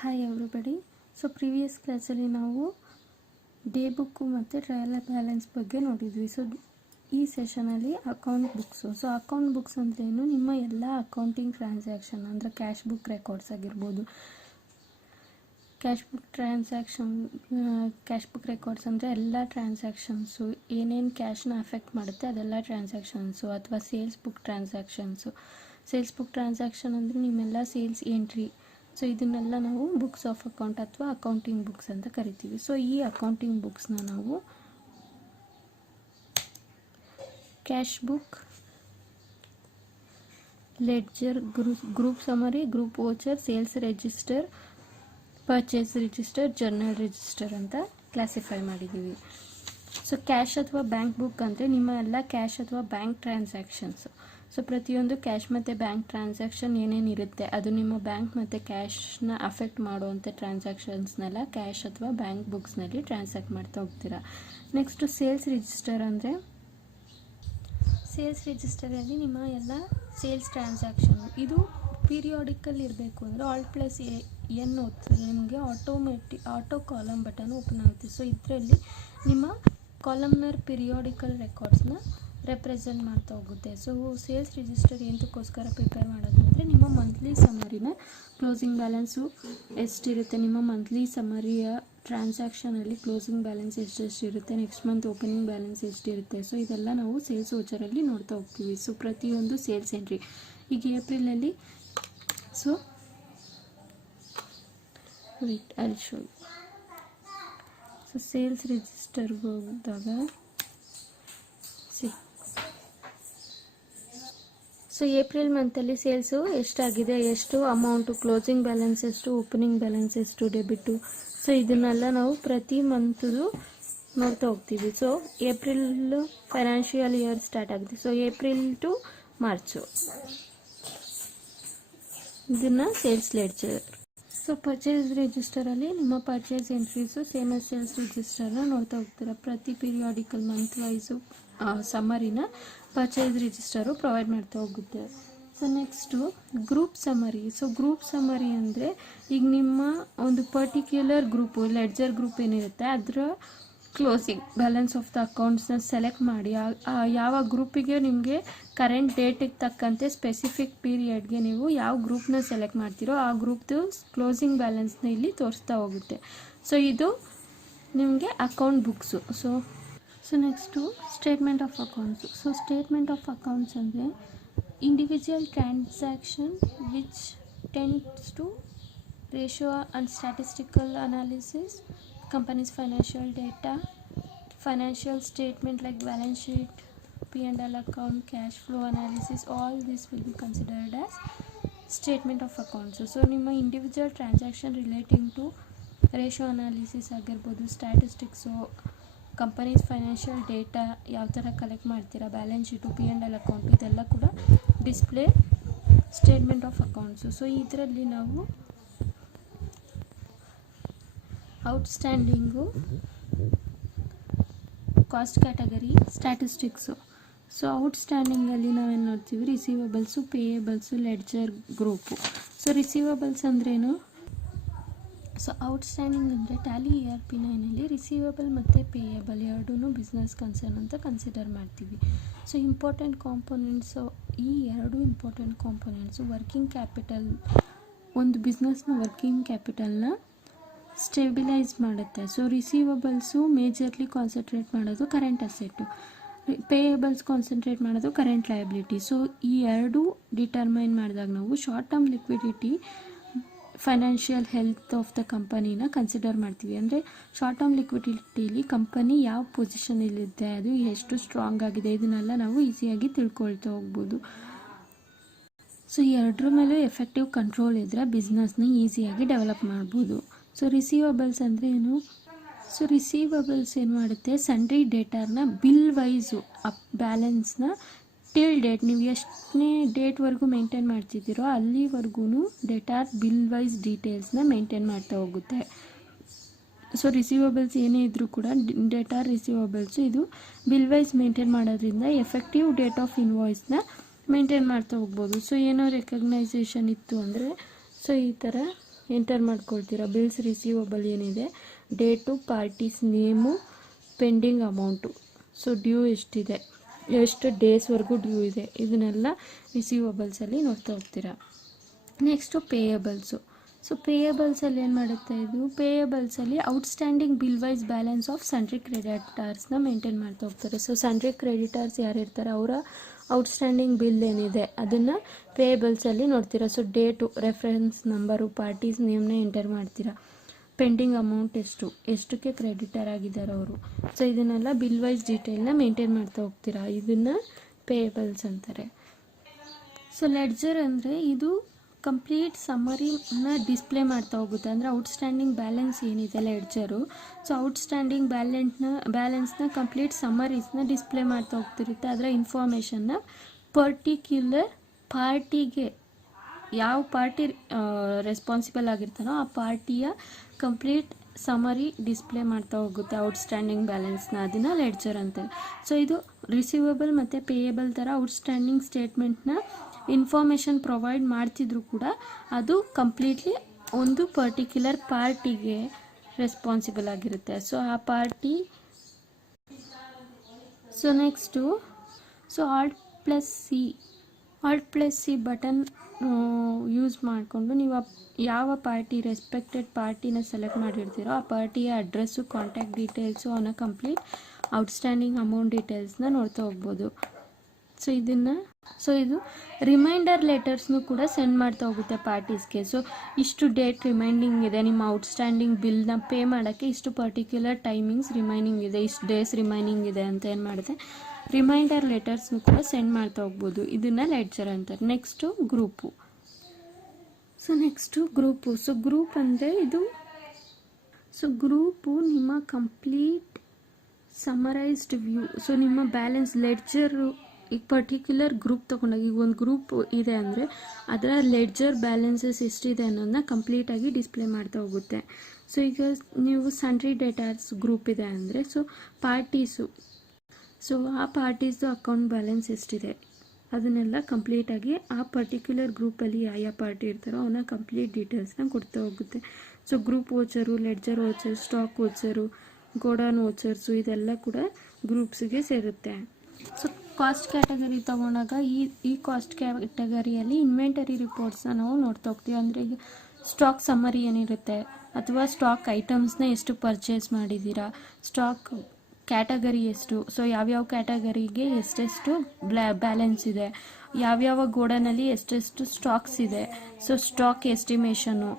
Hi everybody. So previous ಕ್ಲಾಸಲ್ಲಿ ನಾವು day book ಮತ್ತು ಟ್ರಯಲ್ ಬ್ಯಾಲೆನ್ಸ್ ಬಗ್ಗೆ ನೋಡಿದ್ವಿ. ಸೊ ಈ ಸೆಷನಲ್ಲಿ account books. So account books ಅಂದ್ರೇನು, ನಿಮ್ಮ ಎಲ್ಲ ಅಕೌಂಟಿಂಗ್ ಟ್ರಾನ್ಸಾಕ್ಷನ್ ಅಂದರೆ ಕ್ಯಾಶ್ ಬುಕ್ ರೆಕಾರ್ಡ್ಸ್ ಆಗಿರ್ಬೋದು. ಕ್ಯಾಶ್ ಬುಕ್ ರೆಕಾರ್ಡ್ಸ್ ಅಂದರೆ ಎಲ್ಲ ಟ್ರಾನ್ಸಾಕ್ಷನ್ಸು, ಏನೇನು ಕ್ಯಾಶ್ನ ಅಫೆಕ್ಟ್ ಮಾಡುತ್ತೆ ಅದೆಲ್ಲ ಟ್ರಾನ್ಸಾಕ್ಷನ್ಸು. ಅಥವಾ ಸೇಲ್ಸ್ ಬುಕ್ ಟ್ರಾನ್ಸಾಕ್ಷನ್ ಅಂದರೆ ನಿಮ್ಮೆಲ್ಲ ಸೇಲ್ಸ್ ಎಂಟ್ರಿ. ಸೊ ಇದನ್ನೆಲ್ಲ ನಾವು ಬುಕ್ಸ್ ಆಫ್ ಅಕೌಂಟ್ ಅಥವಾ ಅಕೌಂಟಿಂಗ್ ಬುಕ್ಸ್ ಅಂತ ಕರಿತೀವಿ. ಸೊ ಈ ಅಕೌಂಟಿಂಗ್ ಬುಕ್ಸ್ನ ನಾವು cash book, ledger, group summary, group voucher, sales register, purchase register, journal register ಅಂತ ಕ್ಲಾಸಿಫೈ ಮಾಡಿದ್ದೀವಿ. ಸೊ ಕ್ಯಾಶ್ ಅಥವಾ ಬ್ಯಾಂಕ್ ಬುಕ್ ಅಂದರೆ ನಿಮ್ಮ ಎಲ್ಲ ಕ್ಯಾಶ್ ಅಥವಾ ಬ್ಯಾಂಕ್ ಟ್ರಾನ್ಸಾಕ್ಷನ್ಸ್. ಸೊ ಪ್ರತಿಯೊಂದು ಕ್ಯಾಶ್ ಮತ್ತು ಬ್ಯಾಂಕ್ ಟ್ರಾನ್ಸಾಕ್ಷನ್ ಏನೇನಿರುತ್ತೆ ಅದು ನಿಮ್ಮ ಬ್ಯಾಂಕ್ ಮತ್ತು ಕ್ಯಾಶ್ನ ಅಫೆಕ್ಟ್ ಮಾಡುವಂಥ ಟ್ರಾನ್ಸಾಕ್ಷನ್ಸ್ನೆಲ್ಲ ಕ್ಯಾಶ್ ಅಥವಾ ಬ್ಯಾಂಕ್ ಬುಕ್ಸ್ನಲ್ಲಿ ಟ್ರಾನ್ಸಾಕ್ಟ್ ಮಾಡ್ತಾ ಹೋಗ್ತೀರಾ. ನೆಕ್ಸ್ಟು ಸೇಲ್ಸ್ ರಿಜಿಸ್ಟರ್ ಅಂದರೆ ಸೇಲ್ಸ್ ರಿಜಿಸ್ಟರಲ್ಲಿ ನಿಮ್ಮ ಎಲ್ಲ ಸೇಲ್ಸ್ ಟ್ರಾನ್ಸಾಕ್ಷನ್ ಇದು ಪೀರಿಯಾಡಿಕಲ್ ಇರಬೇಕು ಅಂದರೆ Alt+N ಒತ್ತಿದ್ರೆ ನಿಮಗೆ ಆಟೋ ಕಾಲಮ್ ಬಟನ್ ಓಪನ್ ಆಗುತ್ತೆ. ಸೊ ಇದರಲ್ಲಿ ನಿಮ್ಮ ಕಾಲಮ್ನರ್ ಪೀರಿಯಾಡಿಕಲ್ ರೆಕಾರ್ಡ್ಸ್ನ ರೆಪ್ರೆಸೆಂಟ್ ಮಾಡ್ತಾ ಹೋಗುತ್ತೆ. ಸೊ ಸೇಲ್ಸ್ ರಿಜಿಸ್ಟರ್ ಎಂತಕ್ಕೋಸ್ಕರ ಪ್ರಿಪೇರ್ ಮಾಡೋದು ಅಂದರೆ ನಿಮ್ಮ ಮಂತ್ಲಿ ಸಮರಿನ ಕ್ಲೋಸಿಂಗ್ ಬ್ಯಾಲೆನ್ಸು ಎಷ್ಟಿರುತ್ತೆ, ನಿಮ್ಮ ಮಂತ್ಲಿ ಸಮರಿಯ ಟ್ರಾನ್ಸಾಕ್ಷನಲ್ಲಿ ಕ್ಲೋಸಿಂಗ್ ಬ್ಯಾಲೆನ್ಸ್ ಎಷ್ಟಿರುತ್ತೆ, ನೆಕ್ಸ್ಟ್ ಮಂತ್ ಓಪನಿಂಗ್ ಬ್ಯಾಲೆನ್ಸ್ ಎಷ್ಟಿರುತ್ತೆ. ಸೊ ಇದೆಲ್ಲ ನಾವು ಸೇಲ್ಸ್ ವೋಚರಲ್ಲಿ ನೋಡ್ತಾ ಹೋಗ್ತೀವಿ. ಸೊ ಪ್ರತಿಯೊಂದು ಸೇಲ್ಸ್ ಎಂಟ್ರಿ ಈಗ ಏಪ್ರಿಲಲ್ಲಿ so I show you. So sales ರಿಜಿಸ್ಟರ್ಗೆ ಹೋದಾಗ ಸೊ ಏಪ್ರಿಲ್ ಮಂತಲ್ಲಿ ಸೇಲ್ಸು ಎಷ್ಟಾಗಿದೆ, ಎಷ್ಟು ಅಮೌಂಟು, ಕ್ಲೋಸಿಂಗ್ ಬ್ಯಾಲೆನ್ಸ್ ಎಷ್ಟು, ಓಪನಿಂಗ್ ಬ್ಯಾಲೆನ್ಸ್ ಎಷ್ಟು, ಡೆಬಿಟು. ಸೊ ಇದನ್ನೆಲ್ಲ ನಾವು ಪ್ರತಿ ಮಂತದು ನೋಡ್ತಾ ಹೋಗ್ತೀವಿ. So April financial year start ಆಗುತ್ತೆ. ಸೊ ಏಪ್ರಿಲ್ ಟು ಮಾರ್ಚು ಇದನ್ನು ಸೇಲ್ಸ್ ಲೆಡ್ಜರ್. ಸೊ ಪರ್ಚೇಸ್ ರಿಜಿಸ್ಟರಲ್ಲಿ ನಿಮ್ಮ purchase entries same as sales ರಿಜಿಸ್ಟರ್ನ ನೋಡ್ತಾ ಹೋಗ್ತೀರಾ. ಪ್ರತಿ ಪೀರಿಯಾಡಿಕಲ್ ಮಂತ್ ವೈಸು ಸಮರಿನ ಪರ್ಚೇಸ್ ರಿಜಿಸ್ಟರು ಪ್ರೊವೈಡ್ ಮಾಡ್ತಾ ಹೋಗುತ್ತೆ. So next group summary. So group summary ಅಂದರೆ ಈಗ ನಿಮ್ಮ ಒಂದು ಪರ್ಟಿಕ್ಯುಲರ್ ಗ್ರೂಪು, ಲೆಡ್ಜರ್ ಗ್ರೂಪ್ ಏನಿರುತ್ತೆ ಅದರ ಕ್ಲೋಸಿಂಗ್ ಬ್ಯಾಲೆನ್ಸ್ ಆಫ್ ದ ಅಕೌಂಟ್ಸ್ನ ಸೆಲೆಕ್ಟ್ ಮಾಡಿ ಯಾವ ಗ್ರೂಪಿಗೆ ನಿಮಗೆ ಕರೆಂಟ್ ಡೇಟಿಗೆ ತಕ್ಕಂತೆ ಸ್ಪೆಸಿಫಿಕ್ ಪೀರಿಯಡ್ಗೆ ನೀವು ಯಾವ ಗ್ರೂಪ್ನ ಸೆಲೆಕ್ಟ್ ಮಾಡ್ತೀರೋ ಆ ಗ್ರೂಪ್ದು ಕ್ಲೋಸಿಂಗ್ ಬ್ಯಾಲೆನ್ಸ್ನ ಇಲ್ಲಿ ತೋರಿಸ್ತಾ ಹೋಗುತ್ತೆ. ಸೊ ಇದು ನಿಮಗೆ account books. So next statement of accounts. So statement of accounts ಅಂದರೆ individual transaction which tends to ratio and statistical analysis, company's financial data, financial statement like balance sheet, P&L account, cash flow analysis, all this will be considered as statement of accounts. So ನಿಮ್ಮ individual transaction relating to ratio analysis ಆಗಿರ್ಬೋದು, statistics, companies financial data ಯಾವ ಥರ collect ಮಾಡ್ತೀರಾ, balance sheet, P&L account, ಇದೆಲ್ಲ ಕೂಡ display statement of accounts. So ಇದರಲ್ಲಿ ನಾವು ಔಟ್ಸ್ಟ್ಯಾಂಡಿಂಗು, cost category, statistics. So ಔಟ್ಸ್ಟ್ಯಾಂಡಿಂಗಲ್ಲಿ ನಾವೇನು ನೋಡ್ತೀವಿ, ರಿಸೀವಬಲ್ಸು, ಪೇಯಬಲ್ಸು, ಲೆಡ್ಜರ್ ಗ್ರೂಪು. ಸೊ ರಿಸೀವಬಲ್ಸ್ ಅಂದ್ರೇನು, ಸೊ ಔಟ್ಸ್ಟ್ಯಾಂಡಿಂಗ್ ಅಂದರೆ ಟ್ಯಾಲಿ ERP9ನಲ್ಲಿ ರಿಸೀವಬಲ್ ಮತ್ತು ಪೇಯಬಲ್ ಎರಡೂ ಬಿಸ್ನೆಸ್ ಕನ್ಸರ್ನ್ ಅಂತ ಕನ್ಸಿಡರ್ ಮಾಡ್ತೀವಿ. ಸೊ ಇಂಪಾರ್ಟೆಂಟ್ ಕಾಂಪೊನೆಂಟ್ಸು, ಈ ಎರಡು ಇಂಪಾರ್ಟೆಂಟ್ ಕಾಂಪೊನೆಂಟ್ಸು ವರ್ಕಿಂಗ್ ಕ್ಯಾಪಿಟಲ್, ಒಂದು ಬಿಸ್ನೆಸ್ನ ವರ್ಕಿಂಗ್ ಕ್ಯಾಪಿಟಲ್ನ ಸ್ಟೆಬಿಲೈಸ್ ಮಾಡುತ್ತೆ. ಸೊ ರಿಸೀವಬಲ್ಸು ಮೇಜರ್ಲಿ ಕಾನ್ಸಂಟ್ರೇಟ್ ಮಾಡೋದು ಕರೆಂಟ್ ಅಸೆಟ್ಟು, ಪೇಯಬಲ್ಸ್ ಕಾನ್ಸಂಟ್ರೇಟ್ ಮಾಡೋದು ಕರೆಂಟ್ ಲಯಬಿಲಿಟಿ. ಸೊ ಈ ಎರಡು ಡಿಟರ್ಮೈನ್ ಮಾಡಿದಾಗ ನಾವು short term liquidity, financial health of the ಕಂಪನಿನ ಕನ್ಸಿಡರ್ ಮಾಡ್ತೀವಿ. ಅಂದರೆ ಶಾರ್ಟ್ ಟರ್ಮ್ ಲಿಕ್ವಿಡಿಟಿಲಿ ಕಂಪನಿ ಯಾವ ಪೊಸಿಷನಲ್ಲಿದೆ, ಅದು ಎಷ್ಟು ಸ್ಟ್ರಾಂಗ್ ಆಗಿದೆ, ಇದನ್ನೆಲ್ಲ ನಾವು ಈಸಿಯಾಗಿ ತಿಳ್ಕೊಳ್ತಾ ಹೋಗ್ಬೋದು. ಸೊ ಎರಡರ ಮೇಲೆ ಎಫೆಕ್ಟಿವ್ ಕಂಟ್ರೋಲ್ ಇದ್ದರೆ ಬಿಸ್ನೆಸ್ನ ಈಸಿಯಾಗಿ ಡೆವಲಪ್ ಮಾಡ್ಬೋದು. ಸೊ ರಿಸೀವಬಲ್ಸ್ ಅಂದರೆ ಏನು, ಸೊ ರಿಸೀವಬಲ್ಸ್ ಏನು ಮಾಡುತ್ತೆ, ಸನ್ಡ್ರಿ ಡೇಟಾರ್ನ ಬಿಲ್ ವೈಸು ಬ್ಯಾಲೆನ್ಸ್ನ ಟಿಲ್ ಡೇಟ್, ನೀವು ಎಷ್ಟನೇ ಡೇಟ್ವರೆಗೂ ಮೇಂಟೈನ್ ಮಾಡ್ತಿದ್ದೀರೋ ಅಲ್ಲಿವರೆಗೂ ಡೇಟಾರ್ ಬಿಲ್ ವೈಸ್ ಡೀಟೇಲ್ಸ್ನ ಮೇಂಟೈನ್ ಮಾಡ್ತಾ ಹೋಗುತ್ತೆ. ಸೊ ರಿಸೀವಬಲ್ಸ್ ಏನೇ ಇದ್ದರೂ ಕೂಡ ಡೇಟಾರ್ ರಿಸೀವಬಲ್ಸು ಇದು ಬಿಲ್ ವೈಸ್ ಮೇಂಟೈನ್ ಮಾಡೋದ್ರಿಂದ ಎಫೆಕ್ಟಿವ್ ಡೇಟ್ ಆಫ್ ಇನ್ವಾಯ್ಸ್ನ ಮೇಂಟೈನ್ ಮಾಡ್ತಾ ಹೋಗ್ಬೋದು. ಸೊ ಏನೋ ರೆಕಗ್ನೈಸೇಷನ್ ಇತ್ತು ಅಂದರೆ ಸೊ ಈ ಥರ ಎಂಟರ್ ಮಾಡ್ಕೊಳ್ತೀರಾ. ಬಿಲ್ಸ್ ರಿಸೀವಬಲ್ ಏನಿದೆ, date, parties name, pending amount, so due ಎಷ್ಟಿದೆ, ಎಷ್ಟು ಡೇಸ್ವರೆಗೂ ಡ್ಯೂ ಇದೆ, ಇದನ್ನೆಲ್ಲ ರಿಸೀವಬಲ್ಸಲ್ಲಿ ನೋಡ್ತಾ ಹೋಗ್ತೀರಾ. ನೆಕ್ಸ್ಟು ಪೇಯಬಲ್ಸು. ಸೊ ಪೇಯಬಲ್ಸಲ್ಲಿ ಏನು ಮಾಡುತ್ತೆ ಇದು, ಪೇಯಬಲ್ಸಲ್ಲಿ outstanding bill wise balance of sundry ಕ್ರೆಡಿಟರ್ಸ್ನ ಮೇಂಟೈನ್ ಮಾಡ್ತಾ ಹೋಗ್ತಾರೆ. ಸೊ ಸನ್ಡ್ರಿ ಕ್ರೆಡಿಟರ್ಸ್ ಯಾರಿರ್ತಾರೆ ಅವರ ಔಟ್ಸ್ಟ್ಯಾಂಡಿಂಗ್ ಬಿಲ್ ಏನಿದೆ ಅದನ್ನು ಪೇಯಬಲ್ಸಲ್ಲಿ ನೋಡ್ತೀರಾ. So date, reference number, parties ನೇಮ್ನ ಎಂಟರ್ ಮಾಡ್ತೀರಾ. ಪೆಂಡಿಂಗ್ ಅಮೌಂಟ್ ಎಷ್ಟಕ್ಕೆ ಕ್ರೆಡಿಟರ್ ಆಗಿದ್ದಾರೆ ಅವರು, ಸೊ ಇದನ್ನೆಲ್ಲ ಬಿಲ್ ವೈಸ್ ಡೀಟೇಲ್ನ ಮೇಂಟೈನ್ ಮಾಡ್ತಾ ಹೋಗ್ತೀರಾ. ಇದನ್ನು ಪೇಯಬಲ್ಸ್ ಅಂತಾರೆ. ಸೊ ಲೆಡ್ಜರ್ ಅಂದರೆ ಇದು ಕಂಪ್ಲೀಟ್ ಸಮ್ಮರಿನ ಡಿಸ್ಪ್ಲೇ ಮಾಡ್ತಾ ಹೋಗುತ್ತೆ. ಅಂದರೆ ಔಟ್ಸ್ಟ್ಯಾಂಡಿಂಗ್ ಬ್ಯಾಲೆನ್ಸ್ ಏನಿದೆ ಲೆಡ್ಜರು, ಸೊ ಔಟ್ಸ್ಟ್ಯಾಂಡಿಂಗ್ ಬ್ಯಾಲೆನ್ಸ್ನ ಕಂಪ್ಲೀಟ್ ಸಮ್ಮರೀಸ್ನ ಡಿಸ್ಪ್ಲೇ ಮಾಡ್ತಾ ಹೋಗ್ತಿರುತ್ತೆ. ಅದರ ಇನ್ಫಾರ್ಮೇಷನ್ನ ಪರ್ಟಿಕ್ಯುಲರ್ ಪಾರ್ಟಿಗೆ, ಯಾವ ಪಾರ್ಟಿ ರೆಸ್ಪಾನ್ಸಿಬಲ್ ಆಗಿರ್ತಾನೋ ಆ ಪಾರ್ಟಿಯ ಕಂಪ್ಲೀಟ್ ಸಮರಿ ಡಿಸ್ಪ್ಲೇ ಮಾಡ್ತಾ ಹೋಗುತ್ತೆ ಔಟ್ಸ್ಟ್ಯಾಂಡಿಂಗ್ ಬ್ಯಾಲೆನ್ಸ್ನ, ಅದನ್ನು ಲೆಡ್ಜರ್ ಅಂತಾರೆ. ಸೊ ಇದು ರಿಸೀವಬಲ್ ಮತ್ತು ಪೇಯಬಲ್ ಥರ ಔಟ್ಸ್ಟ್ಯಾಂಡಿಂಗ್ ಸ್ಟೇಟ್ಮೆಂಟ್ನ ಇನ್ಫಾರ್ಮೇಷನ್ ಪ್ರೊವೈಡ್ ಮಾಡ್ತಿದ್ರು ಕೂಡ ಅದು ಕಂಪ್ಲೀಟ್ಲಿ ಒಂದು ಪರ್ಟಿಕ್ಯುಲರ್ ಪಾರ್ಟಿಗೆ ರೆಸ್ಪಾನ್ಸಿಬಲ್ ಆಗಿರುತ್ತೆ. ಸೊ ಆ party. So next, so alt plus C button use ಮಾಡಿಕೊಂಡು ನೀವು ಯಾವ ಪಾರ್ಟಿ, ರೆಸ್ಪೆಕ್ಟೆಡ್ ಪಾರ್ಟಿನ ಸೆಲೆಕ್ಟ್ ಮಾಡಿರ್ತೀರೋ ಆ ಪಾರ್ಟಿಯ ಅಡ್ರೆಸ್ಸು, ಕಾಂಟ್ಯಾಕ್ಟ್ ಡೀಟೇಲ್ಸು, ಅವನ ಕಂಪ್ಲೀಟ್ ಔಟ್ಸ್ಟ್ಯಾಂಡಿಂಗ್ ಅಮೌಂಟ್ ಡೀಟೇಲ್ಸ್ನ ನೋಡ್ತಾ ಹೋಗ್ಬೋದು. ಸೊ ಇದು ರಿಮೈಂಡರ್ ಲೆಟರ್ಸ್ನು ಕೂಡ ಸೆಂಡ್ ಮಾಡ್ತಾ ಹೋಗುತ್ತೆ ಪಾರ್ಟೀಸ್ಗೆ. ಸೊ ಇಷ್ಟು ಡೇಟ್ ರಿಮೈಂಡಿಂಗ್ ಇದೆ, ನಿಮ್ಮ ಔಟ್ಸ್ಟ್ಯಾಂಡಿಂಗ್ ಬಿಲ್ನ ಪೇ ಮಾಡೋಕ್ಕೆ ಇಷ್ಟು ಪರ್ಟಿಕ್ಯುಲರ್ ಟೈಮಿಂಗ್ಸ್ ರಿಮೈನಿಂಗ್ ಇದೆ, ಇಷ್ಟು ಡೇಸ್ ರಿಮೈನಿಂಗ್ ಇದೆ ಅಂತ ಏನು ಮಾಡುತ್ತೆ, ರಿಮೈಂಡರ್ ಲೆಟರ್ಸ್ನು ಕೂಡ ಸೆಂಡ್ ಮಾಡ್ತಾ ಹೋಗ್ಬೋದು. ಇದನ್ನು ಲೆಡ್ಜರ್ ಅಂತಾರೆ. Next group. ಸೊ ಗ್ರೂಪ್ ಅಂದರೆ ಇದು, ಸೊ ಗ್ರೂಪು ನಿಮ್ಮ ಕಂಪ್ಲೀಟ್ ಸಮರೈಸ್ಡ್ ವ್ಯೂ. ಸೊ ನಿಮ್ಮ ಬ್ಯಾಲೆನ್ಸ್ ಲೆಡ್ಜರು, ಈಗ ಪರ್ಟಿಕ್ಯುಲರ್ ಗ್ರೂಪ್ ತೊಗೊಂಡಾಗ, ಈಗ ಒಂದು ಗ್ರೂಪ್ ಇದೆ ಅಂದರೆ ಅದರ ಲೆಡ್ಜರ್ ಬ್ಯಾಲೆನ್ಸಸ್ ಎಷ್ಟಿದೆ ಅನ್ನೋದನ್ನ ಕಂಪ್ಲೀಟಾಗಿ ಡಿಸ್ಪ್ಲೇ ಮಾಡ್ತಾ ಹೋಗುತ್ತೆ. ಸೊ ಈಗ ನೀವು ಸನ್ಡ್ರಿ ಡೇಟಾಸ್ ಗ್ರೂಪ್ ಇದೆ ಅಂದರೆ, ಸೊ ಪಾರ್ಟೀಸು, ಸೊ ಆ ಪಾರ್ಟೀಸ್ದು ಅಕೌಂಟ್ ಬ್ಯಾಲೆನ್ಸ್ ಎಷ್ಟಿದೆ ಅದನ್ನೆಲ್ಲ ಕಂಪ್ಲೀಟಾಗಿ ಆ ಪರ್ಟಿಕ್ಯುಲರ್ ಗ್ರೂಪಲ್ಲಿ ಯಾವ ಪಾರ್ಟಿ ಇರ್ತಾರೋ ಅವನ್ನ ಕಂಪ್ಲೀಟ್ ಡೀಟೇಲ್ಸ್ನ ಕೊಡ್ತಾ ಹೋಗುತ್ತೆ. So group voucher, ledger voucher, stock voucher, godown vouchers, ಇದೆಲ್ಲ ಕೂಡ ಗ್ರೂಪ್ಸಿಗೆ ಸೇರುತ್ತೆ. ಸೊ ಕಾಸ್ಟ್ ಕ್ಯಾಟಗರಿ ತೊಗೊಂಡಾಗ ಈ ಕಾಸ್ಟ್ ಕ್ಯಾಟಗರಿಯಲ್ಲಿ ಇನ್ವೆಂಟರಿ ರಿಪೋರ್ಟ್ಸ್ನ ನಾವು ನೋಡ್ತಾ ಹೋಗ್ತೀವಿ. ಅಂದರೆ ಈಗ ಸ್ಟಾಕ್ ಸಮ್ಮರಿ ಏನಿರುತ್ತೆ, ಅಥವಾ ಸ್ಟಾಕ್ ಐಟಮ್ಸ್ನ ಎಷ್ಟು ಪರ್ಚೇಸ್ ಮಾಡಿದ್ದೀರಾ, ಸ್ಟಾಕ್ ಕ್ಯಾಟಗರಿ ಎಷ್ಟು, ಸೊ ಯಾವ್ಯಾವ ಕ್ಯಾಟಗರಿಗೆ ಎಷ್ಟೆಷ್ಟು ಬ್ಯಾಲೆನ್ಸ್ ಇದೆ, ಯಾವ್ಯಾವ ಗೋಡನಲ್ಲಿ ಎಷ್ಟೆಷ್ಟು ಸ್ಟಾಕ್ಸ್ ಇದೆ, so stock estimation,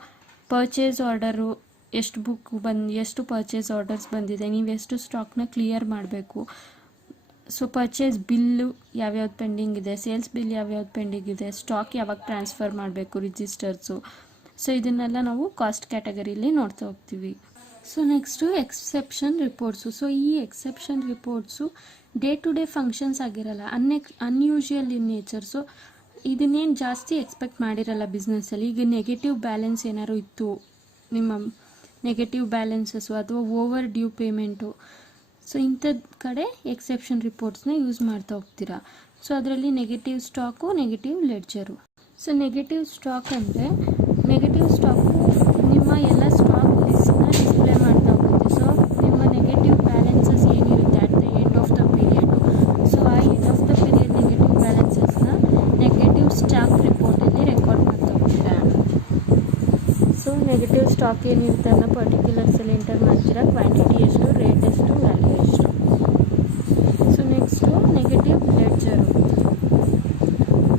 purchase order, ಎಷ್ಟು ಪರ್ಚೇಸ್ ಆರ್ಡರ್ಸ್ ಬಂದಿದೆ, ನೀವೆಷ್ಟು ಸ್ಟಾಕ್ನ ಕ್ಲಿಯರ್ ಮಾಡಬೇಕು, ಸೊ ಪರ್ಚೇಸ್ ಬಿಲ್ಲು ಯಾವ್ಯಾವ್ದು ಪೆಂಡಿಂಗ್ ಇದೆ, ಸೇಲ್ಸ್ ಬಿಲ್ ಯಾವ್ಯಾವ್ದು ಪೆಂಡಿಂಗ್ ಇದೆ, ಸ್ಟಾಕ್ ಯಾವಾಗ ಟ್ರಾನ್ಸ್ಫರ್ ಮಾಡಬೇಕು, ರಿಜಿಸ್ಟರ್ಸು, ಸೊ ಇದನ್ನೆಲ್ಲ ನಾವು ಕಾಸ್ಟ್ ಕ್ಯಾಟಗರಿಲಿ ನೋಡ್ತಾ ಹೋಗ್ತೀವಿ. So next exception reports. So ಈ exception reports day to day functions ಆಗಿರಲ್ಲ, ಅನ್ಯೂಶುವಲ್ ಇನ್ ನೇಚರ್. ಸೊ ಇದನ್ನೇನು ಜಾಸ್ತಿ ಎಕ್ಸ್ಪೆಕ್ಟ್ ಮಾಡಿರಲ್ಲ ಬಿಸ್ನೆಸ್ಸಲ್ಲಿ. ಈಗ ನೆಗೆಟಿವ್ ಬ್ಯಾಲೆನ್ಸ್ ಏನಾದ್ರು ಇತ್ತು, ನಿಮ್ಮ ನೆಗೆಟಿವ್ ಬ್ಯಾಲೆನ್ಸಸ್ಸು ಅಥವಾ ಓವರ್ ಡ್ಯೂ ಪೇಮೆಂಟು, ಸೊ ಇಂಥದ್ದು ಕಡೆ ಎಕ್ಸೆಪ್ಷನ್ ರಿಪೋರ್ಟ್ಸ್ನ ಯೂಸ್ ಮಾಡ್ತಾ ಹೋಗ್ತೀರಾ. ಸೊ ಅದರಲ್ಲಿ negative stock, negative ledger. So negative stock ಅಂದರೆ, ನೆಗೆಟಿವ್ ಸ್ಟಾಕು ನಿಮ್ಮ ಎಲ್ಲ ಸ್ಟಾಕ್ ಲಿಸ್ಟ್ನ ಡಿಸ್ಪ್ಲೇ ಮಾಡ್ತಾ ಹೋಗುತ್ತೆ. ಸೊ ನಿಮ್ಮ ನೆಗೆಟಿವ್ ಬ್ಯಾಲೆನ್ಸಸ್ ಏನಿರುತ್ತೆ at the end of the period, so ಆ end of the period negative ಬ್ಯಾಲೆನ್ಸಸ್ನ ನೆಗೆಟಿವ್ ಸ್ಟಾಕ್ ರಿಪೋರ್ಟಲ್ಲಿ ರೆಕಾರ್ಡ್ ಮಾಡ್ತಾ ಹೋಗ್ತೀರಾ. ಸೊ ನೆಗೆಟಿವ್ ಸ್ಟಾಕ್ ಏನಿರುತ್ತೆ ಅನ್ನೋ ಪರ್ಟಿಕ್ಯುಲರ್ಸಲ್ಲಿ ಎಂಟರ್ ಮಾಡ್ತೀರಾ, ಕ್ವಾಂಟಿಟಿ ಎಷ್ಟು, ರೇಟ್ ಎಷ್ಟು, ವ್ಯಾಲ್ಯೂ ಎಷ್ಟು. So next negative ledger.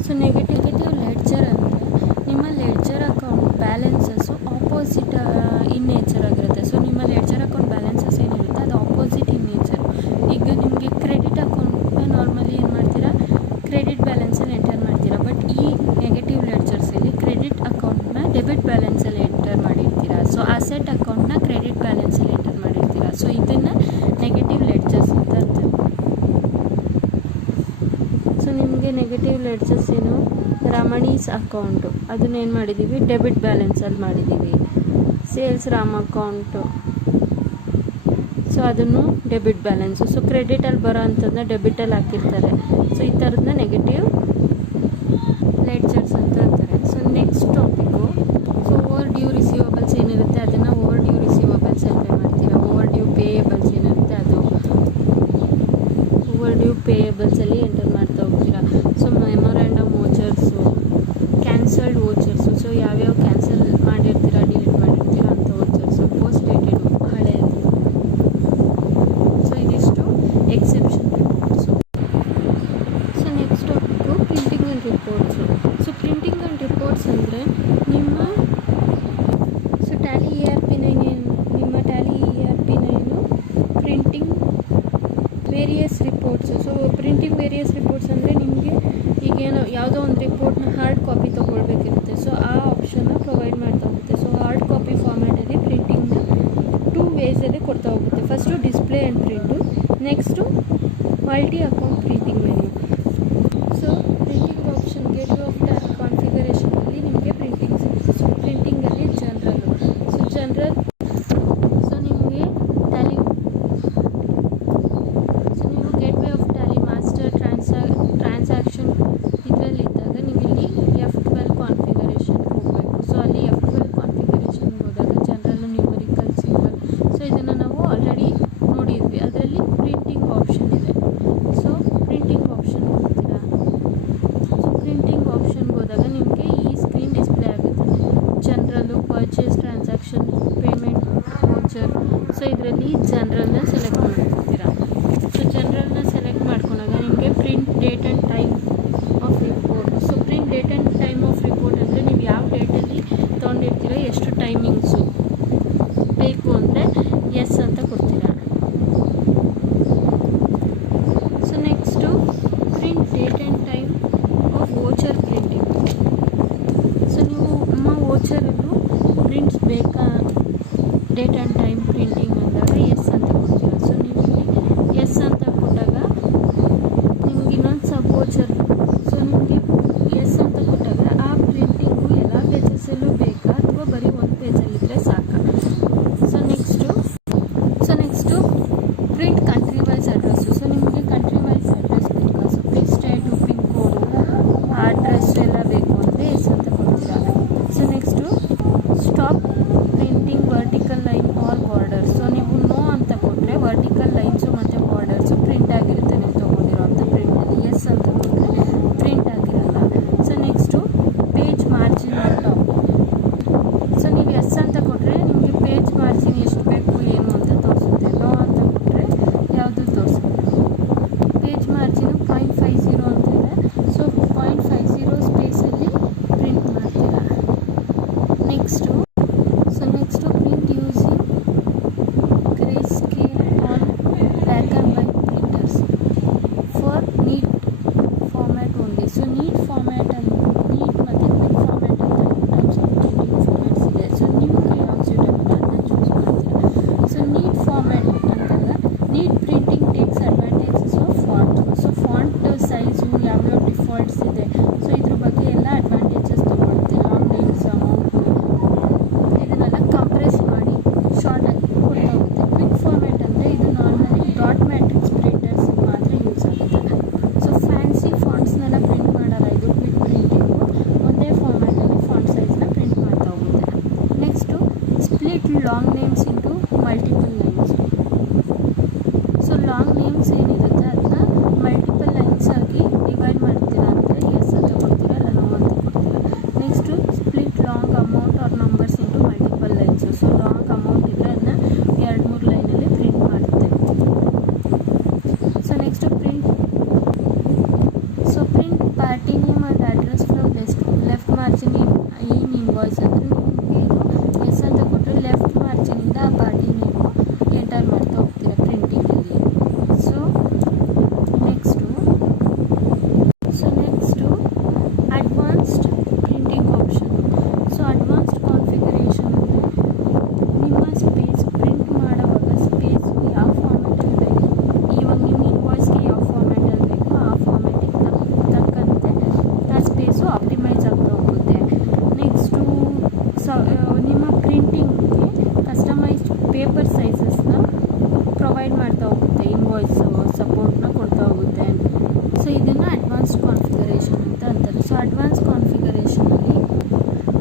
So negative ledger ಅಂದರೆ ನಿಮ್ಮ ledger account balances opposite in nature ಆಗಿರುತ್ತೆ. ಸೊ ನಿಮ್ಮ ಲೆಡ್ಜರ್ ಅಕೌಂಟ್ ಬ್ಯಾಲೆನ್ಸಸ್ ಏನಿರುತ್ತೆ ಅದು ಆಪೋಸಿಟ್ ಇನ್ ನೇಚರು. ಈಗ ನಿಮಗೆ ಕ್ರೆಡಿಟ್ ಅಕೌಂಟ್ನ ನಾರ್ಮಲಿ ಏನು ಮಾಡ್ತೀರಾ, ಕ್ರೆಡಿಟ್ ಬ್ಯಾಲೆನ್ಸಲ್ಲಿ ಎಂಟರ್ ಮಾಡ್ತೀರಾ. ಬಟ್ ಈ ನೆಗೆಟಿವ್ ಲೆಡ್ಜರ್ಸಲ್ಲಿ ಕ್ರೆಡಿಟ್ ಅಕೌಂಟ್ನ ಡೆಬಿಟ್ ಬ್ಯಾಲೆನ್ಸಲ್ಲಿ ಎಂಟರ್ ಮಾಡಿರ್ತೀರಾ. ಸೊ ಅಸೆಟ್ ಅಕೌಂಟ್ನ ಕ್ರೆಡಿಟ್ ಬ್ಯಾಲೆನ್ಸಲ್ಲಿ ಎಂಟರ್ ಮಾಡಿರ್ತೀರಾ. ಸೊ ಇದನ್ನು ನೆಗೆಟಿವ್ ಲೆಡ್ಜರ್ಸ್ ಅಂತ ಅಂತಾರೆ. ಸೊ ನಿಮಗೆ ನೆಗೆಟಿವ್ ಲೆಡ್ಜರ್ಸ್ ಏನು, ರಮಣೀಸ್ ಅಕೌಂಟು ಅದನ್ನೇನು ಮಾಡಿದ್ದೀವಿ, ಡೆಬಿಟ್ ಬ್ಯಾಲೆನ್ಸಲ್ಲಿ ಮಾಡಿದ್ದೀವಿ. ಸೇಲ್ಸ್ ರಾಮ್ ಅಕೌಂಟು, ಸೊ ಅದನ್ನು ಡೆಬಿಟ್ ಬ್ಯಾಲೆನ್ಸು. ಸೊ ಕ್ರೆಡಿಟಲ್ಲಿ ಬರೋ ಅಂಥದ್ದನ್ನ ಡೆಬಿಟಲ್ಲಿ ಹಾಕಿರ್ತಾರೆ. ಸೊ ಈ ಥರದನ್ನ ನೆಗೆಟಿವ್ ಲೆಡ್ಜರ್ಸ್ ಅಂತ ಅಂತಾರೆ. So next topic, so over due receivable payables ಏನಿರುತ್ತೆ ಅದು ಓವರ್ ಡ್ಯೂ ಪೇಯಬಲ್ಸಲ್ಲಿ ಎಂಟರ್ ಮಾಡ್ತಾ ಹೋಗ್ತೀರಾ. So memorandum vouchers, cancelled vouchers, so ಯಾವ್ಯಾವ ಕ್ಯಾನ್ಸಲ್ ಮಾಡಿರ್ತೀರಾ, ಡಿಲೀಟ್ ಮಾಡಿರ್ತೀರಾ ಅಂತ ವೋಚರ್ಸು, ಪೋಸ್ಟ್ ಡೇಟೆಡು ಹಳೆಯದು. ಸೊ ಇದಿಷ್ಟು exception reports. So next topic printing and reports. So printing and reports ಅಂದರೆ ನಿಮ್ಮ ಟ್ಯಾಲಿ ERP9 ನಿಮ್ಮ Tally ERP9 printing various reports. So printing various reports ಅಂದರೆ ನಿಮಗೆ ಈಗೇನೋ ಯಾವುದೋ ಒಂದು ರಿಪೋರ್ಟ್ನ ಹಾರ್ಡ್ ಕಾಪಿ ತೊಗೊಳ್ಬೇಕಿರುತ್ತೆ. ಸೊ ಆ ಆಪ್ಷನ್ನ ಪ್ರೊವೈಡ್ ಮಾಡ್ತಾ ಹೋಗುತ್ತೆ. ಸೊ ಹಾರ್ಡ್ ಕಾಪಿ ಫಾರ್ಮ್ಯಾಟಲ್ಲಿ ಪ್ರಿಂಟಿಂಗ್ನ 2 ವೇಸಲ್ಲಿ ಕೊಡ್ತಾ ಹೋಗುತ್ತೆ. First display and print, next multi account printing menu. So printing option gateway of Tally ಕಾನ್ಫಿಗರೇಷನಲ್ಲಿ ನಿಮಗೆ ಪ್ರಿಂಟಿಂಗ್ ಸಿಗುತ್ತೆ. ಸೊ ಪ್ರಿಂಟಿಂಗಲ್ಲಿ ಜನರಲ್ಲು, ಸೊ ಜನರಲ್, ಸೊ ನಿಮಗೆ ಟ್ಯಾಲಿ, ಸೊ ನೀವು gateway of Tally master transaction ಇದರಲ್ಲಿದ್ದಾಗ ನೀವು ಇಲ್ಲಿ F12 ಕಾನ್ಫಿಗರೇಷನ್ಗೆ ಹೋಗಬೇಕು. ಸೊ ಅಲ್ಲಿ F12 ಕಾನ್ಫಿಗರೇಷನ್ಗೆ ಹೋದಾಗ ಜನರಲ್, ನ್ಯೂಮರಿಕಲ್, ಸಿಂಬಲ್, ಸೊ ಇದನ್ನು ನಾವು ಆಲ್ರೆಡಿ ನೋಡಿದ್ವಿ. ಅದರಲ್ಲಿ ಪ್ರಿಂಟಿಂಗ್ ಆಪ್ಷನ್ ಇದೆ. ಸೊ ಪ್ರಿಂಟಿಂಗ್ ಆಪ್ಷನ್ ಹೋಗ್ತೀರಾ. ಸೊ ಪ್ರಿಂಟಿಂಗ್ ಆಪ್ಷನ್ಗೆ ಹೋದಾಗ ನಿಮಗೆ ಈ ಸ್ಕ್ರೀನ್ ಡಿಸ್ಪ್ಲೇ ಆಗುತ್ತೆ. General, purchase, transaction, payment, voucher. So ಇದರಲ್ಲಿ ಜನರಲ್ನ ಸೆಲೆಕ್ಟ್ ಮಾಡ್ಕೊತೀರಾ. ಸೊ ಜನರಲ್ನ ಸೆಲೆಕ್ಟ್ ಮಾಡ್ಕೊಂಡಾಗ ನಿಮಗೆ print date and time of report. So print date and time of report ಅಂದರೆ ನೀವು ಯಾವ ಡೇಟಲ್ಲಿ ತೊಗೊಂಡಿರ್ತೀರೋ, ಎಷ್ಟು ಟೈಮಿಂಗ್ಸು ಬೇಕು ಅಂದರೆ ಎಸ್ ಅಂತ ಕೊಡ್ತೀರಾ. So next print date and time of voucher printing. So ನೀವು ನಮ್ಮ ವೋಚರಲ್ಲೂ ಪ್ರಿಂಟ್ಸ್ ಬೇಕಾ ಡೇಟ್ ಆ್ಯಂಡ್ ಟೈಮ್ ಪ್ರಿಂಟಿಂಗ್ ಅಂದಾಗ ಎಸ್ ಅಂತ ಕೊಡ್ತೀರಾ. ಸೊ ನೀವು ಎಸ್ ಅಂತ ಕೊಟ್ಟಾಗ ನಿಮ್ಗೆ ಇನ್ನೊಂದು ಸಬ್ ವೋಚರ್, ಸೊ ನಿಮಗೆ ಎಸ್ ಅಂತ ಕೊಟ್ಟಾಗ ಆ ಪ್ರಿಂಟಿಂಗು ಎಲ್ಲ ಪೇಜಸಲ್ಲೂ ಬೇಕಾ ಅಥವಾ ಬರೀ ಒಂದು ಪೇಜಲ್ಲಿದ್ದರೆ ಸಾಕಾ. So next print country wise address. So ನಿಮಗೆ ಕಂಟ್ರಿ ವೈಸ್ ಅಡ್ರೆಸ್ ಬೇಕಾ, so print state, pin code, address ಎಲ್ಲ ಬೇಕು ಅಂದರೆ ಎಸ್ ಅಂತ ಕೊಡ್ತೀರಾ. So next stop printing vertical line or border. So ನೀವು ನೋ ಅಂತ ಕೊಟ್ಟರೆ ವರ್ಟಿಕಲ್ ಲೈನ್ಸು ಮತ್ತು ಬಾರ್ಡರ್ಸು ಪ್ರಿಂಟ್ ಆಗಿರುತ್ತೆ. ನೀವು ತೊಗೊಂಡಿರೋ ಅಂಥ ಪ್ರಿಂಟಲ್ಲಿ ಎಸ್ ಅಂತ ಕೊಟ್ಟರೆ ಪ್ರಿಂಟ್ ಆಗಿರಲ್ಲ. So next page margin on top. So ನೀವು ಎಸ್ ಅಂತ ಕೊಟ್ಟರೆ ನಿಮಗೆ ಪೇಜ್ ಮಾರ್ಜಿನ್ ಎಷ್ಟು ಬೇಕು ಏನು ಅಂತ ತೋರಿಸುತ್ತೆ. ನೋ ಅಂತ ಕೊಟ್ಟರೆ ಯಾವುದು ತೋರಿಸುತ್ತೆ. ಪೇಜ್ ಮಾರ್ಜಿನು 0.50 ಅಂತ ಇದೆ. ಸೊ 0.50 ಸ್ಪೇಸಲ್ಲಿ ಪ್ರಿಂಟ್ ಮಾಡ್ತೀರಾ. Next print using grey scale on black and white printers for neat format only. So neat ಫಾರ್ಮ್ಯಾಟಲ್ಲಿ ನೀಟ್ ಮತ್ತು ಕ್ವಿಕ್ ಫಾರ್ಮ್ಯಾಟ್ ಅಂತ ಟೈಪ್ಸ್ ಆಫ್ ಪ್ರಿಂಟಿಂಗ್ ಫಾರ್ಮ್ಯಾಟ್ಸ್ ಇದೆ. ಸೊ ನೀವು ಕ್ರೇಯಾನ್ ಸೂಟಬಲ್ ಅಂತ ಚೂಸ್ ಮಾಡ್ತೀರಾ. ಸೊ ನೀಟ್ ಫಾರ್ಮ್ಯಾಟ್ ಅಂದಾಗ neat printing takes advantages of font. So font size ಯಾವ್ಯಾವ ಡಿಫಾಲ್ಟ್ಸ್ ಇದೆ, ಸೊ ಇದ್ರ ಬಗ್ಗೆ ಎಲ್ಲ ಅಡ್ವಾಂಟೇಜಸ್ ತೊಗೊಳುತ್ತೆ. ಲಾಂಗ್ ನೇಮ್ಸ್, ಅಮೌಂಟು, ಇದನ್ನೆಲ್ಲ ಕಂಪ್ರೆಸ್ ಮಾಡಿ ಶಾರ್ಟ್ ಆಗಿ ಕೊಡ್ತಾ ಹೋಗುತ್ತೆ. ಕ್ವಿಕ್ ಫಾರ್ಮ್ಯಾಟ್ ಅಂದರೆ ಇದು ನಾರ್ಮಲಿ ಡಾಟ್ ಮ್ಯಾಟ್ರಿಕ್ಸ್ ಪ್ರಿಂಟರ್ಸಿಗೆ ಮಾತ್ರ ಯೂಸ್ ಆಗುತ್ತೆ. ಸೊ ಫ್ಯಾನ್ಸಿ ಫಾಂಟ್ಸ್ನೆಲ್ಲ ಪ್ರಿಂಟ್ ಮಾಡಲ್ಲ ಇದು ಕ್ವಿಕ್ ಪ್ರಿಂಟಿಂಗು. ಒಂದೇ ಫಾರ್ಮ್ಯಾಟಲ್ಲಿ ಫಾಂಟ್ ಸೈಜ್ನ ಪ್ರಿಂಟ್ ಮಾಡ್ತಾ ಹೋಗುತ್ತೆ. Next split long names into multiple lines. So long names ಏನಿರುತ್ತೆ ಅದನ್ನ ಮಲ್ಟಿಪಲ್ ಲೈನ್ಸ್ ಆಗಿ ಡಿವೈಡ್ ಮಾಡ್ತೀರಾ ಅಂದರೆ ಎಸ್ ಅಂತ ಕೊಡ್ತೀರಾ, ಇಲ್ಲ ನೋ ಅಂತ ಕೊಡ್ತೀರಾ. Next split long amount or numbers into multiple lines. So long amount ಇದ್ದರೆ ಅದನ್ನ 2-3 ಲೈನಲ್ಲಿ ಪ್ರಿಂಟ್ ಮಾಡುತ್ತೆ. So next print party name and address from left margin in invoice. ಅಂದರೆ ನಿಮಗೆ ಇದು ಎಸ್ ಅಂತ ಕೊಟ್ಟರೆ ಲೆಫ್ಟ್ ಮಾರ್ಜಿನಿಂದ ಆ ಪಾರ್ಟಿ ನೇಮು ಎಂಟರ್ ಮಾಡ್ತಾ ಹೋಗ್ತೀರಾ ಪ್ರಿಂಟಿಂಗಲ್ಲಿ. So next advanced printing option. So advanced configuration ಅಂದರೆ ನಿಮ್ಮ ಸ್ಪೇಸ್ ಪ್ರಿಂಟ್ ಮಾಡುವಾಗ ಸ್ಪೇಸು ಯಾವ ಫಾರ್ಮ್ಯಾಟಲ್ಲಿ ಬೇಕು, ಇವಾಗ ನಿಮ್ಮ ಇನ್ವಾಯ್ಸ್ಗೆ ಯಾವ ಫಾರ್ಮ್ಯಾಟಲ್ಲಿ ಬೇಕೋ ಆ ಫಾರ್ಮ್ಯಾಟಿಗೆ ತಕ್ಕಂತೆ ಆ ಸ್ಪೇಸು ಆಪ್ಟಿಮೈಸ್ ಆಗ್ತಾ ಹೋಗುತ್ತೆ. ನೆಕ್ಸ್ಟು ನಿಮ್ಮ ಪ್ರಿಂಟಿಂಗ್ಗೆ ಕಸ್ಟಮೈಸ್ಡ್ ಪೇಪರ್ ಸೈಜಸ್ನ ಪ್ರೊವೈಡ್ ಮಾಡ್ತಾ ಹೋಗುತ್ತೆ. ಇನ್ವಾಯ್ಸ್ ಸಪೋರ್ಟ್ನ ಕೊಡ್ತಾ ಹೋಗುತ್ತೆ. ಸೊ ಇದನ್ನು ಅಡ್ವಾನ್ಸ್ಡ್ ಕಾನ್ಫಿಗರೇಷನ್ ಅಂತ ಅಂತಾರೆ. ಸೊ ಅಡ್ವಾನ್ಸ್ ಕಾನ್ಫಿಗರೇಷನಲ್ಲಿ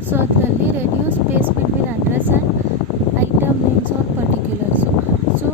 ಸೊ ಅದರಲ್ಲಿ reduce space between address and item names or particulars. So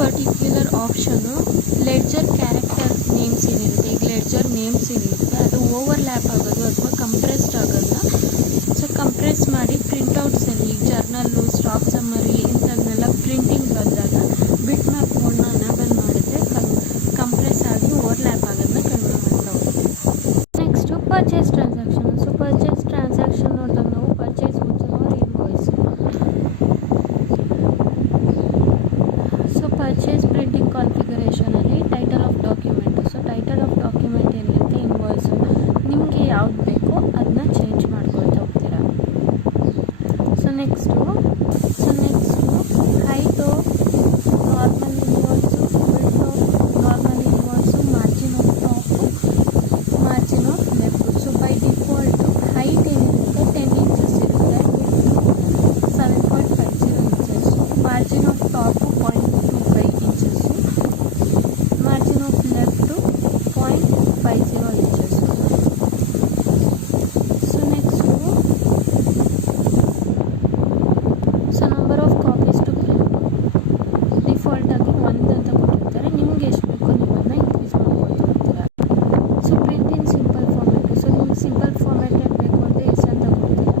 particular option ledger character names ಏನಿರುತ್ತೆ, ಈಗ ಲೆಡ್ಜರ್ ನೇಮ್ಸ್ ಏನಿರುತ್ತೆ ಅದು ಓವರ್ಲ್ಯಾಪ್ ಆಗೋದು ಅಥವಾ ಕಂಪ್ರೆಸ್ಡ್ ಆಗೋಲ್ಲ. ಸೊ ಕಂಪ್ರೆಸ್ ಮಾಡಿ ಪ್ರಿಂಟೌಟ್ಸಲ್ಲಿ ಈಗ ಜರ್ನಲ್ಲು, ಸ್ಟಾಕ್ ಸಮ್ಮರಿ ಇಂಥದ್ದನ್ನೆಲ್ಲ ಪ್ರಿಂಟಿಂಗ್ ಬಂದಾಗ ಬಿಟ್ ಮ್ಯಾಪ್ ಮೋಡ್ನ ಅನೇಬಲ್ ಮಾಡಿದ್ರೆ ಕಂಪ್ರೆಸ್ ಆಗಿ ಓವರ್ಲ್ಯಾಪ್ ಆಗೋದನ್ನ ಕಡಿಮೆ ಮಾಡ್ತಾ ಹೋಗುತ್ತೆ. Next purchase transaction. So purchase transaction ನೋಡಿದಾಗ ನಾವು purchase voucher or invoice. So purchase printing ಕಾನ್ಫಿಗರೇಷನಲ್ಲಿ title of document. So title of document ಏನಿರುತ್ತೆ ಇನ್ವಾಯ್ಸು ನಿಮಗೆ ಯಾವ್ದು ಬೇಕೋ ಅದನ್ನ ಚೇಂಜ್ ಮಾಡ್ಕೊಳ್ತಾ ಹೋಗ್ತೀರಾ. So next height, normal invoice, width, normal invoice, margin of top, margin of left. So by default height ಏನಿರುತ್ತೆ 10 inches ಇರುತ್ತೆ, width 7.50 inches, margin of top 0.25 inches, margin of left 0.50 inches. So next number of copies to print ಡಿಫಾಲ್ಟಾಗಿ 1 ಅಂತ ಕೊಟ್ಟಿರ್ತಾರೆ. ನಿಮ್ಗೆ ಎಷ್ಟು ಬೇಕೋ ನೀವು ಅದನ್ನ ಇನ್ಕ್ರೀಸ್ ಮಾಡ್ಕೊಳ್ತಾ ಹೋಗ್ತೀರಾ. So print in simple format. So ನಿಮ್ಗೆ ಸಿಂಪಲ್ ಫಾರ್ಮ್ಯಾಟೇ ಬೇಕು ಅಂದರೆ ಎಸ್ ಅಂತ ಕೊಡ್ತೀರಾ,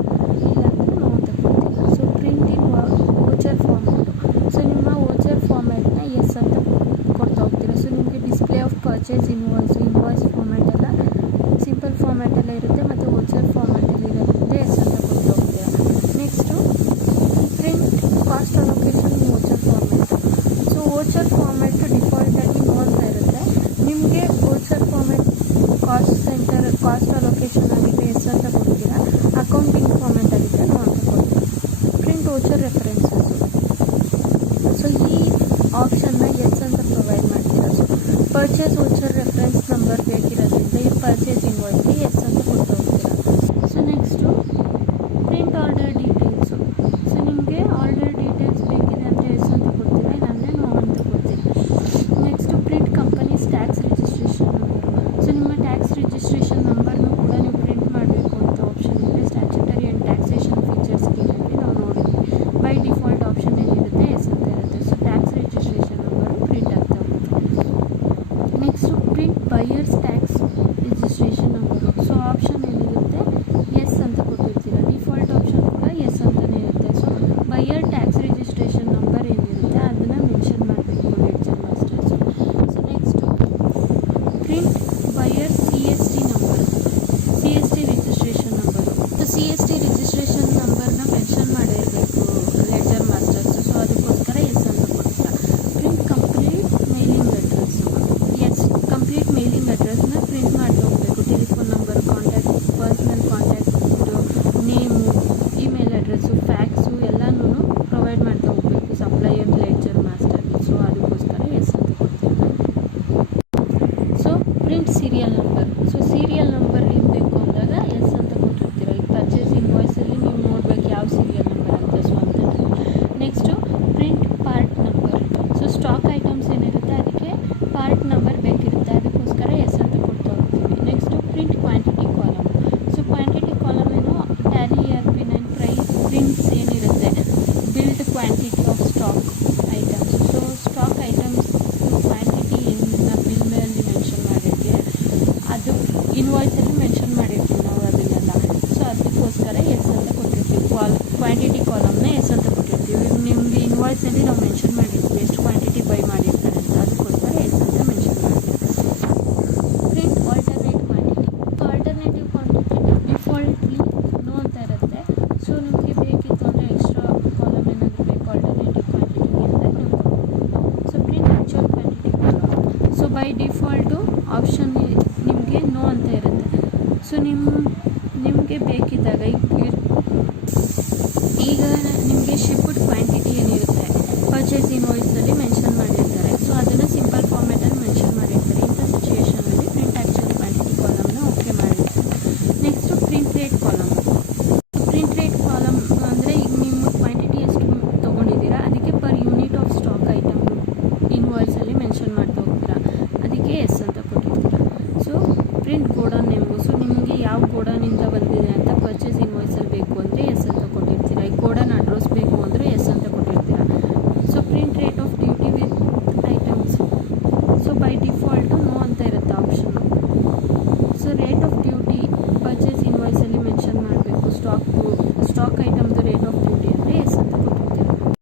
ಇಲ್ಲಾಂದರೆ ನೋ ಅಂತ ಕೊಡ್ತೀರಾ. So print in voucher format. So ನಿಮ್ಮ ವೋಚರ್ ಫಾರ್ಮ್ಯಾಟ್ನ ಎಸ್ ಅಂತ ಕೊಡ್ತಾ ಹೋಗ್ತೀರಾ. ಸೊ ನಿಮಗೆ display of purchase invoice format ಎಲ್ಲ ಸಿಂಪಲ್ ಫಾರ್ಮ್ಯಾಟೆಲ್ಲ ಇರುತ್ತೆ ಮತ್ತು ವೋಚರ್ ಫಾರ್ಮ್ಯಾಟಲ್ಲಿ ಇರುತ್ತೆ, ಎಸ್ ಅಂತ ಕೊಡ್ತಾ ಹೋಗ್ತೀರಾ. Next print cost allocation voucher format. So voucher format ಡಿಫಾಲ್ಟಾಗಿ ನೋ ಅಂತ ಇರುತ್ತೆ. ನಿಮಗೆ ವೋಚರ್ ಫಾರ್ಮ್ಯಾಟ್ ಕಾಸ್ಟ್ ಅಲೋಕೇಶನ್ ಆಗಿದ್ದರೆ ಎಸ್ ಅಂತ ಕೊಡ್ತೀರಾ, ಅಕೌಂಟಿಂಗ್ ಫಾರ್ಮ್ಯಾಟ್ ಆಗಿದ್ದರೆ ನೋ ಅಂತ ಕೊಡ್ತೀರಾ. Print voucher references. ಸೊ ಈ ಆಪ್ಷನ್ನ ಎಸ್ ಅಂತ ಪ್ರೊವೈಡ್ ಮಾಡ್ತೀರಾ. So purchase voucher reference number ಬೇಕಿರೋದ್ರಿಂದ ಈ ಪರ್ಚೇಸ್ ಇನ್ವಾಯ್ಸ್ಗೆ ಎಸ್ ಅಂತ ಕೊಡ್ತಾ ಹೋಗ್ತೀರಾ. So next print order details. So ನಿಮಗೆ ಆರ್ಡರ್ ಡೀಟೇಲ್ಸ್ ಬೇಕಿದೆ ಅಂದರೆ ಎಸ್ ಅಂತ ಕೊಡ್ತೀರಾ, ಇಲ್ಲಾಂದರೆ ನೋ ಅಂತ ಕೊಡ್ತೀರಾ. Next print companies tax registration number. So ನಿಮ್ಮ ಟ್ಯಾಕ್ಸ್ ರಿಜಿಸ್ಟ್ರೇಷನ್ ನಂಬರ್ನು ಕೂಡ ನೀವು ಪ್ರಿಂಟ್ ಮಾಡಬೇಕು ಅಂತ ಆಪ್ಷನ್ ಇದೆ. ಸ್ಟ್ಯಾಚ್ಯುಟರಿ ಆ್ಯಂಡ್ ಟ್ಯಾಕ್ಸೇಷನ್ ಫೀಚರ್ಸ್ ಸ್ಕೀಮಲ್ಲಿ ನಾವು ನೋಡಿದ್ವಿ. ಬೈ ಡಿಫಾಲ್ಟ್ ಆಪ್ಷನ್ ಏನಿರುತ್ತೆ ಎಸ್ ಅಂತ ಇರುತ್ತೆ. So tax registration number print ಆಗ್ತಾ ಹೋಗುತ್ತೆ. Next print buyers tax registration number. So option ಏನಿರುತ್ತೆ ಎಸ್ ಅಂತ ಕೊಟ್ಟಿರ್ತೀರ. ಡಿಫಾಲ್ಟ್ ಆಪ್ಷನ್ ಕೂಡ ಎಸ್ ಅಂತಲೇ ಇರುತ್ತೆ. So buyer tax registration number ಏನಿರುತ್ತೆ ಅದನ್ನು ಮೆನ್ಷನ್ ಮಾಡಬೇಕು ledger masters. So next print buyer CST number, CST registration number. So CST registration ನಂಬರ್ನ ಮೆನ್ಷನ್ ಮಾಡಿರಬೇಕು ಲೆಡ್ಜರ್ ಮಾಸ್ಟರ್ಸು. ಸೊ ಅದಕ್ಕೋಸ್ಕರ ಎಸ್ ಅಂತ ಕೊಡ್ತೀರಾ. Print complete mailing address. Yes, complete mailing ಅಡ್ರೆಸ್ನ print ಮಾಡ್ತಾ ಹೋಗಬೇಕು. Telephone number, contact, personal contact, name, email address, fax ಎಲ್ಲನೂ provide ಮಾಡ್ತಾ ಹೋಗಬೇಕು ಸಪ್ಲೈಯರ್ ಲೆಡ್ಜರ್ ಮಾಸ್ಟರ್ಗೆ. ಸೊ ಅದಕ್ಕೋಸ್ಕರ ಎಸ್ ಅಂತ ಕೊಡ್ತೀವಿ. So print serial number. So serial number ನೀವು ಬೇಕು ಅಂದಾಗ ಎಸ್ ಅಂತ ಕೊಟ್ಟಿರ್ತೀರ. ಈಗ ಪರ್ಚೇಸ್ ಇನ್ವಾಯ್ಸಲ್ಲಿ ನೀವು ನೋಡ್ಬೇಕು ಯಾವ ಸೀರಿಯಲ್ ನಂಬರ್ ಅಂತ. ಸೊ ಅಂತ next print part number. So stock items ಏನಿರುತ್ತೆ ಅದಕ್ಕೆ ಪಾರ್ಟ್ ನಂಬರ್ ಬೇಕಿರುತ್ತೆ, ಅದಕ್ಕೋಸ್ಕರ ಎಸ್ ಅಂತ ಕೊಡ್ತಾ ಹೋಗ್ತೀವಿ. Next print quantity column. So quantity column ಏನು ಟ್ಯಾಲಿ ERP9 ಪ್ರಿಂಟ್ಸ್ ಏನಿರುತ್ತೆ build quantity of stock items. So stock items quantity ಏನಿಲ್ಲ ಬಿಲ್ ಮೇಲೆ ಮೆನ್ಷನ್ ಮಾಡಿರ್ತೀವಿ, ಅದು ಇನ್ವಾಯ್ಸಲ್ಲಿ ಮೆನ್ಷನ್ ಮಾಡಿರ್ತೀವಿ ನಾವು ಅದನ್ನೆಲ್ಲ. ಸೊ ಅದಕ್ಕೋಸ್ಕರ ಎಸ್ ಅಂತ ಕೊಟ್ಟಿರ್ತೀವಿ. ಕ್ವಾಂಟಿಟಿ ಕಾಲಮ್ನ ಎಸ್ ಅಂತ ಕೊಟ್ಟಿರ್ತೀವಿ. ನಿಮಗೆ ಇನ್ವಾಯ್ಸಲ್ಲಿ ನಾವು ಮೆನ್ಷನ್ ಮಾಡಿರ್ತೀವಿ ಎಷ್ಟು ಕ್ವಾಂಟಿಟಿ ಬೈ ಮಾಡಿರ್ತಾರೆ ಅಂತ, ಅದಕ್ಕೋಸ್ಕರ ಎಸ್ ಅಂತ ಮೆನ್ಷನ್ ಮಾಡ್ತೀವಿ. Print alternate quantity. So alternative quantity defaultly no ಅಂತ ಇರುತ್ತೆ. ಸೊ ನಿಮಗೆ ಬೇಕಿತ್ತು ಅಂದರೆ ಎಕ್ಸ್ಟ್ರಾ ಕಾಲಮ್ ಏನಾದರೂ ಬೇಕು ಆಲ್ಟರ್ನೇಟಿವ್ ಕ್ವಾಂಟಿಟಿಗೆ ಅಂದರೆ ನೀವು ಕೊಡ್ಬೋದು. So print actual quantity column. So by default option ನಿಮಗೆ ನೋ ಅಂತ ಇರುತ್ತೆ. ಸೊ ನಿಮಗೆ ಬೇಕಿದ್ದಾಗ ಈಗ ನಿಮಗೆ ಶಿಪ್ಡ್ ಕ್ವಾಂಟಿಟಿ ಏನಿರುತ್ತೆ ಪರ್ಚೇಸ್ ಇನ್ವಾಯ್ಸಲ್ಲಿ ಮೆನ್ಷನ್ ಮಾಡಿರ್ತಾರೆ. ಸೊ ಅದನ್ನು ಸಿಂಪಲ್ ಫಾರ್ಮ್ಯಾಟಲ್ಲಿ ಮೆನ್ಷನ್ ಮಾಡಿರ್ತಾರೆ. ಇಂಥ ಸಿಚುವೇಷನಲ್ಲಿ ಪ್ರಿಂಟ್ ಆ್ಯಕ್ಚುಯಲ್ ಕ್ವಾಂಟಿಟಿ ಕಾಲಮ್ನ ಓಕೆ ಮಾಡಿರ್ತಾರೆ. Next print rate column. Print rate column ಅಂದರೆ ಈಗ ನಿಮ್ಮ ಕ್ವಾಂಟಿಟಿ ಎಷ್ಟು ತೊಗೊಂಡಿದ್ದೀರಾ ಅದಕ್ಕೆ per unit of stock item ಇನ್ವಾಯ್ಸಲ್ಲಿ ಮೆನ್ಷನ್ ಮಾಡ್ತಾ ಹೋಗ್ತೀರಾ, ಅದಕ್ಕೆ ಎಸ್ ಅಂತ ಕೊಟ್ಟಿರ್ತೀರಾ. So print godown name. So ನಿಮಗೆ ಯಾವ ಗೋಡನಿಂದ ಬಂದಿದೆ ಅಂತ ಪರ್ಚೇಸ್